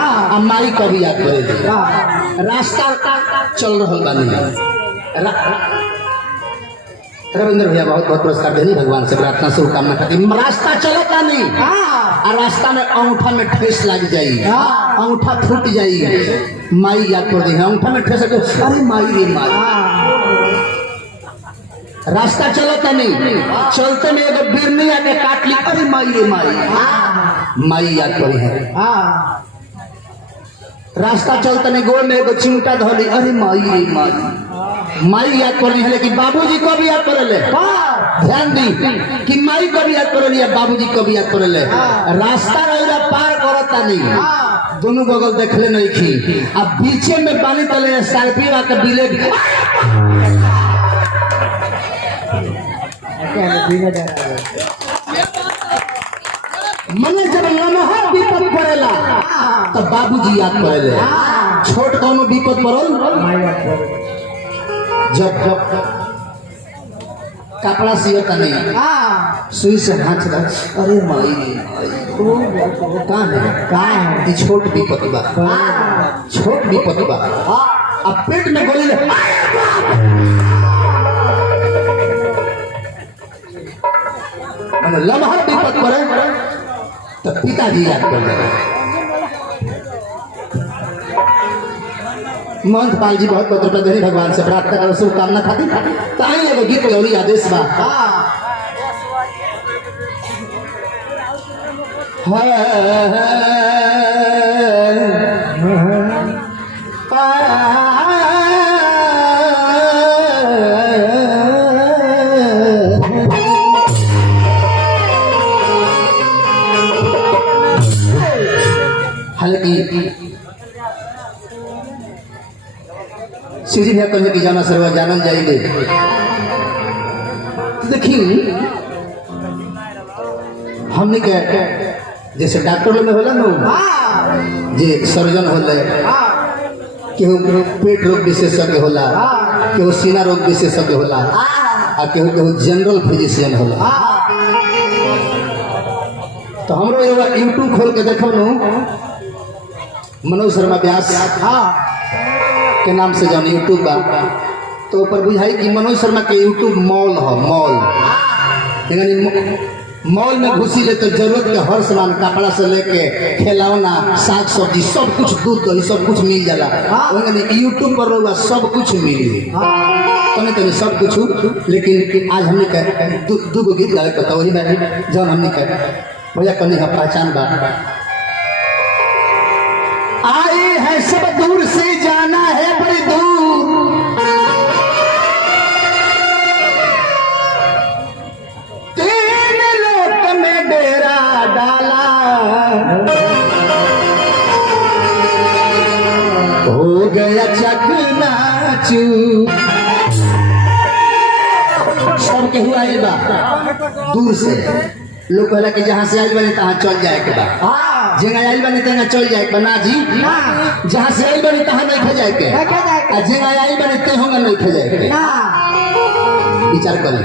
आ माई कभी याद करे रास्ता चल रहा बानी रविंद्र भैया बहुत बहुत पुरस्कार देनी भगवान से प्रार्थना शुभकामना करती रास्ता चलता नहीं आ रास्ता में अंगूठा में ठेस लग जाई अंगूठा फूट जाई माई याद कर दी अंगूठा में ठेस अरे माई रे माई रास्ता चलता नहीं चलते में एगो बिरनी आके काट ली अरे माई रे माई याद करी है रास्ता चलते नहीं गोल में एगो चिमटा धोली अरे माई रे माई याद कर रही है लेकिन बाबूजी को भी याद कर ले ध्यान दी कि माई को भी याद कर लिया बाबूजी को भी याद कर ले रास्ता रहा पार करता नहीं दोनों बगल देखले नहीं थी अब पीछे में पानी तले स्कॉर्पियो आके बिले मने जब लम्हा विपद पड़ेला तो बाबूजी याद करेले छोट कोनो विपद पड़ल जब कपड़ा सियता नहीं सुई से हाथ रख अरे माई कहाँ है छोट विपद बा छोट विपद बा अब पेट में गोली लम्हा विपद पड़े तो पिताजी याद कर रहे महंत पाल जी बहुत बहुत रुपया देनी भगवान से प्रार्थना करो शुभकामना खातिर ताई एगो गीत गौरी आदेश बा शिवजी भैया कहने की जाना सर्वा जानन जाएंगे तो देखिए हमने क्या जैसे डॉक्टर में होला ना जे सर्जन होला केहू पेट रोग विशेषज्ञ होला केहू सीना रोग विशेषज्ञ होला और केहू जनरल फिजिशियन होला तो हमरो यूट्यूब खोल के देखो नु मनोज शर्मा व्यास के नाम से जान यूट्यूब बा तो ऊपर बुझाई कि मनोज शर्मा के यूट्यूब मॉल है मॉल यानी मॉल में घुसी ले तो जरूरत के हर सामान कपड़ा से लेके खिलौना साग सब्जी सब कुछ दूध दही सब कुछ मिल जाला यूट्यूब पर रहुआ सब कुछ मिली तने तने सब कुछ लेकिन आज हमने दू गो गीत गावे पता वही में जौन हमने भैया कनी हम पहचान बा आए हैं सब दूर से जाना है बड़ी दूर तीन लोक में डेरा डाला हो गया चकनाचू सबके हुआ ये बात दूर से लोग कहला कि जहाँ से आई बने तहाँ चल जाए के बाद जगह आई बने तहाँ चल जाए बना जी जहाँ से आई बने तहाँ नहीं खे जाए के जगह आई बने ते होंगे नहीं खे जाए के विचार करें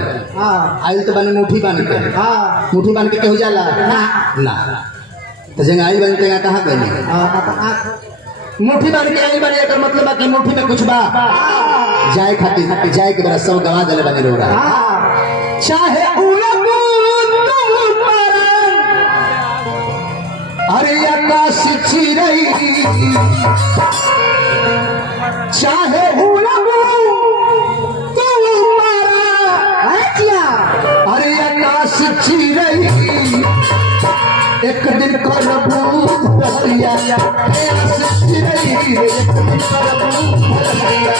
आई तो बने मुट्ठी बन के मुट्ठी बन के कहू जाला ना तो जगह आई बने तहाँ कहाँ गए मुट्ठी बन के आई बने एक मतलब है कि मुट्ठी में कुछ बा जाए खातिर जाए के बड़ा सब गवा दले बने रो रहा चाहे अरे आकाश चिरई चाहे अरे आकाश चिरई एक दिन करबूत भरिया आकाश चिरई एक दिन करबूत भरिया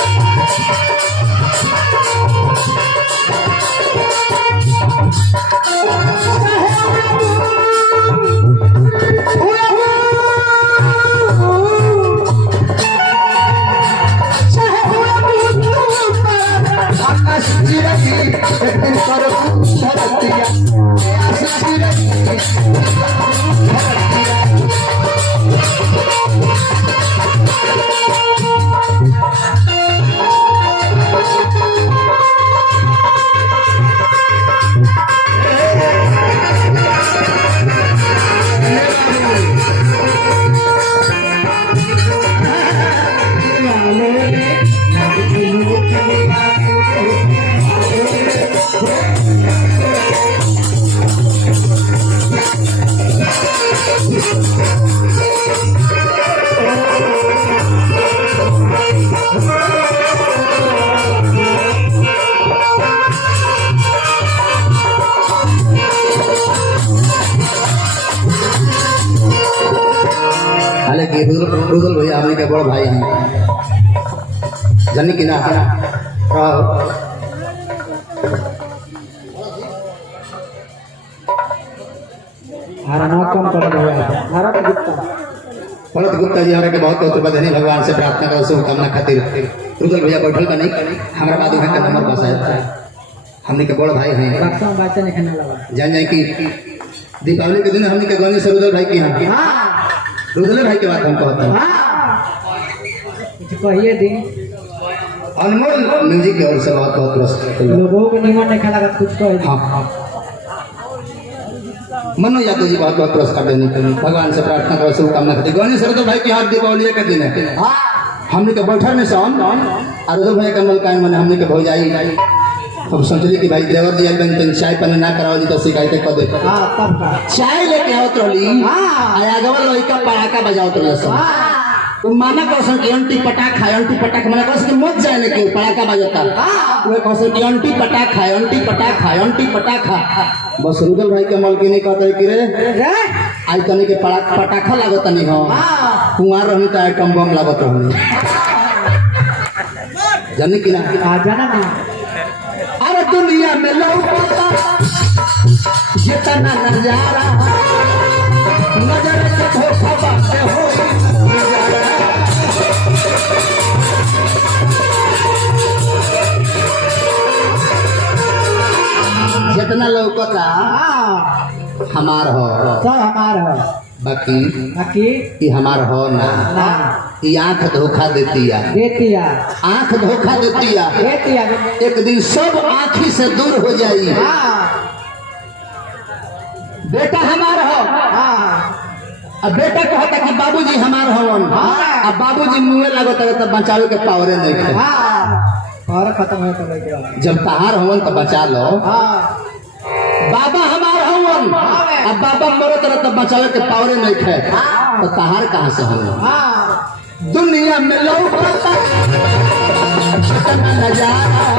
कि रुदल भैया हमने के बड़ भाई हैं जानी कि ना भरत गुप्ता जी हमारे के बहुत बहुत बधाई भगवान से प्रार्थना करो शुभकामना खातिर रुदल भैया बैठल का नहीं हमारा बाद का नंबर पास है हमने के बड़ भाई हैं जान जाए कि दीपावली के दिन हमने के गणेश रुदल भाई के यहाँ रुदल भाई के बात हम कहते हैं कहिए दिन अनमोल म्यूजिक की ओर से बहुत बहुत पुरस्कार लोगों को निमन नहीं खेला कुछ कह हाँ मनो यादव जी बहुत बहुत पुरस्कार देने के लिए भगवान से प्रार्थना करो शुभकामना खातिर गणेश रुदल भाई की हर दीपावली के दिन है हमने के बैठल में सन और रुदल भाई का मलका मैंने हमने के भौजाई हम सोचली कि भाई देवर जी एकदम चाय पानी ना कराओ जी तो शिकायत कर दे चाय लेके आवत रहली आया गवर लइका पटाखा बजावत रहल सब वो माना कहसन कि अंटी पटाखा माना कहसन कि मत जाने के पटाखा बजाता वो कहसन कि अंटी पटाखा बस रुदल भाई के मलकी नहीं कहते कि रे आज तनी के पटाखा लागत नहीं हो कुंवार रहनी तो आइटम बम लागत रहनी जानी कि ना जाना ना अरे दुनिया में लौटता जितना नजारा नजर के धोखा बात हो जितना लौकता हमार हो सब हमार हो बाकी ये हमार हो ना ये आंख धोखा देती है आंख धोखा देती है एक दिन सब आंखी से दूर हो जाई बेटा हमार हो अब बेटा कहता कि बाबूजी हमार हवन अब बाबूजी मुँह लगता है तब बचावे के पावरे नहीं थे और खत्म हो जब तहार हवन तो बचा लो बाबा हमार हवन अब बाबा मरत रह तब बचावे के पावरे नहीं थे तो तहार कहाँ से हवन दुनिया में लौटता नजारा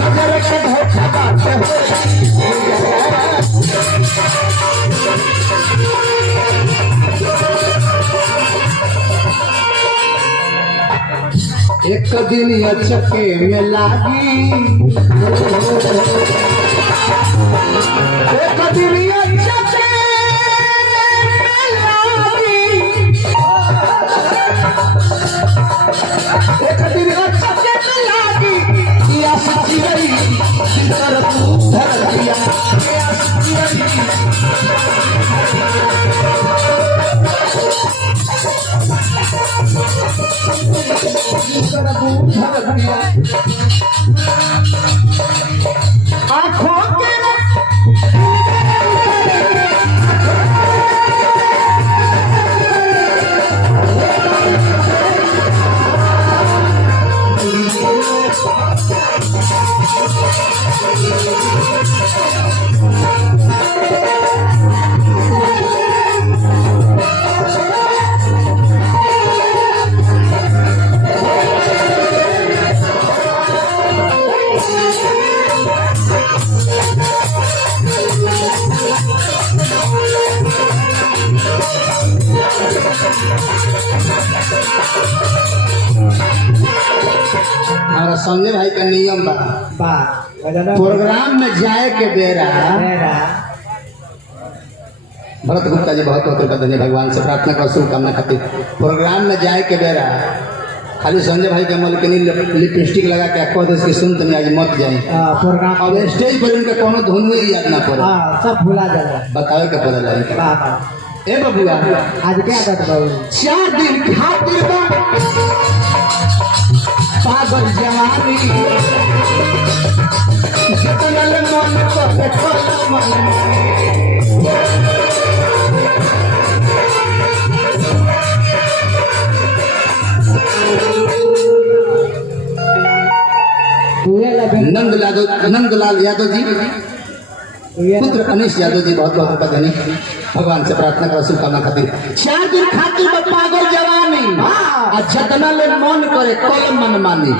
नजर के धोखा बात एक दिन अचके में लागी एक दिन अचके में लागी एक दिन अचके में लागी या सच्ची रही सितर तू धर दिया या सच्ची रही आँखों के हमारा संजय भाई का नियम बा प्रोग्राम में जाए के बेरा भरत गुप्ता जी बहुत बहुत धन्यवाद भगवान से प्रार्थना कर शुभकामना खातिर प्रोग्राम में जाए के बेरा खाली संजय भाई के मल के लिपस्टिक लगा के कह दे कि सुन तुम आज मत जाए प्रोग्राम अब स्टेज पर उनका कोनो धुन ही याद ना पड़े सब भुला जाला बतावे के पड़ेला ए बबुआ आज क्या बात बाबू 4 दिन खातिर पागल जवानी जितनल मन को पेट्रोल मन नंदलाल यादव जी पुत्र अनिश यादव जी बहुत बहुत बधाई भगवान से प्रार्थना करो शुभकामना खातिर 4 दिन खातिर पागल जवानी जतना ले मन करे कलम मन मानी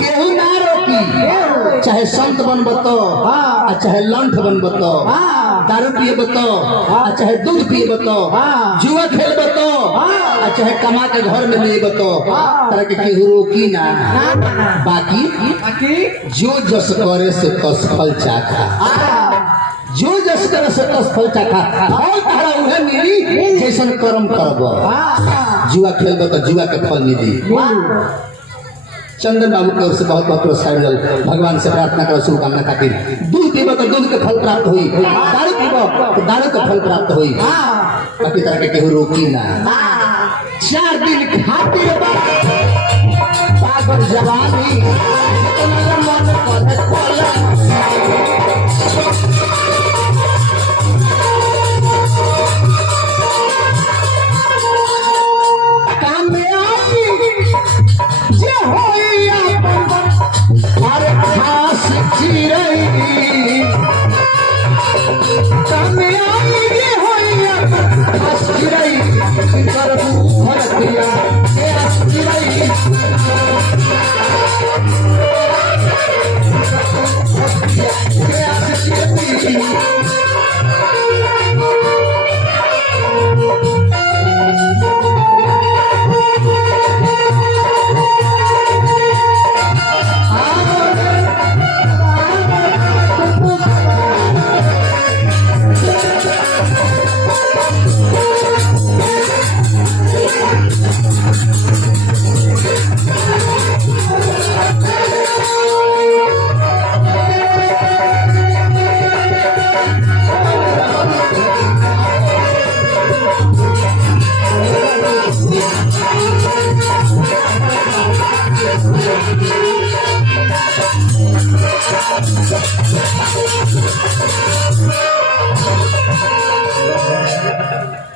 केहू ना रोकी चाहे संत बनब तो चाहे लंठ बनब तो दारू पिएब तो चाहे दूध पिएब तो जुआ खेलब तो चाहे कमा के घर में ले तो तरह के केहू रोकी ना बाकी जो जस करे से तस फल चाखा जो जस करे से तस फल चाखा फल तारा उहे मिली जैसन कर्म करब जुआ खेलब तो जुआ के फल मिली चंदन बाबू की ओर से बहुत बहुत पुरस्कार मिलल भगवान से प्रार्थना करो शुभकामना खातिर दूध पीब तो दूध के फल प्राप्त हुई दारू पीब तो दारू के फल प्राप्त हुई बाकी तरह के केहू रोकी ना 4 दिन खातिर पागल जवानी मन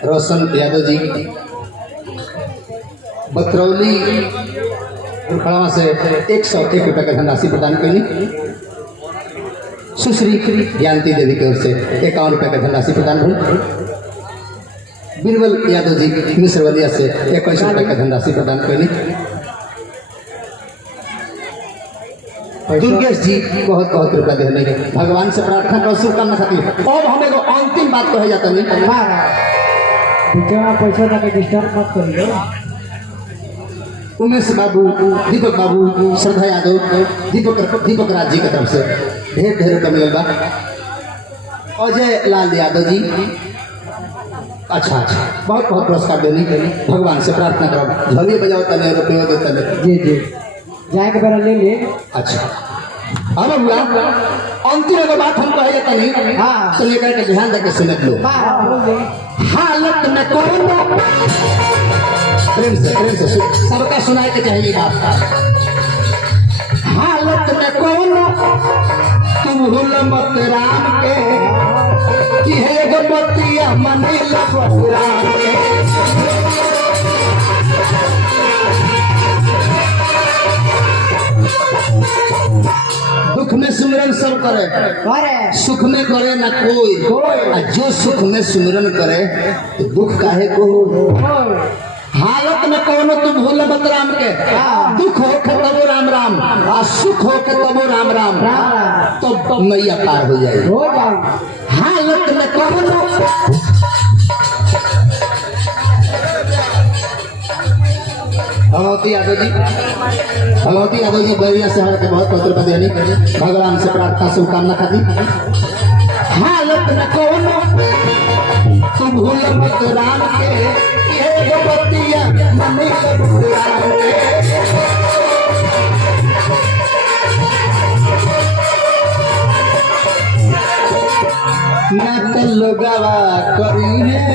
रोशन यादव जी बतरौली खड़वा से 101 रुपये का धनराशि प्रदान करी सुश्री ज्ञानती देवी की ओर से 51 रुपये का धनराशि प्रदान हुई बीरबल यादव जी मिश्रवलिया से 21 रुपये का धनराशि प्रदान करी दुर्गेश जी बहुत बहुत रुपया देने के भगवान से प्रार्थना करो शुभकामना खातिर अब हम एगो अंतिम बात कहे जाता नहीं पैसा का डिस्टर्ब मत करियो उमेश बाबू दीपक बाबू श्रद्धा यादव दीपक राज जी की तरफ से ढेर रुपया मिलल बा अजय लाल यादव जी अच्छा बहुत बहुत पुरस्कार देने के लिए भगवान से प्रार्थना करो झलिए बजाओ तले रुपये दो तले जी जाए के बेरा ले ले अच्छा अब हुआ अंतिम एगो बात हम कहे जाता नहीं तो लेकर के ध्यान देके सुन लो हालत में कौन प्रेम से सबका सुनाए के चाहिए बात हालत में कौन तुम भूल मत राम के कि हे गपतिया मनी लगत राम के दुख में सुमिरन सब करे सुख में करे ना कोई जो सुख में सुमिरन करे तो दुख काहे को हालत में कौन तुम भूल मत राम के दुख हो के तबो राम राम और सुख हो के तबो राम राम तो मैया पार हो जाए हालत में कौन भगवती यादव जी बैरिया से हमारे बहुत बहुत रुपया देनी भगवान से प्रार्थना शुभकामना खाती हालत में कौन तुम भूल मत राम के ये गपतिया मनी लगत राम के ना तो लोगवा करी है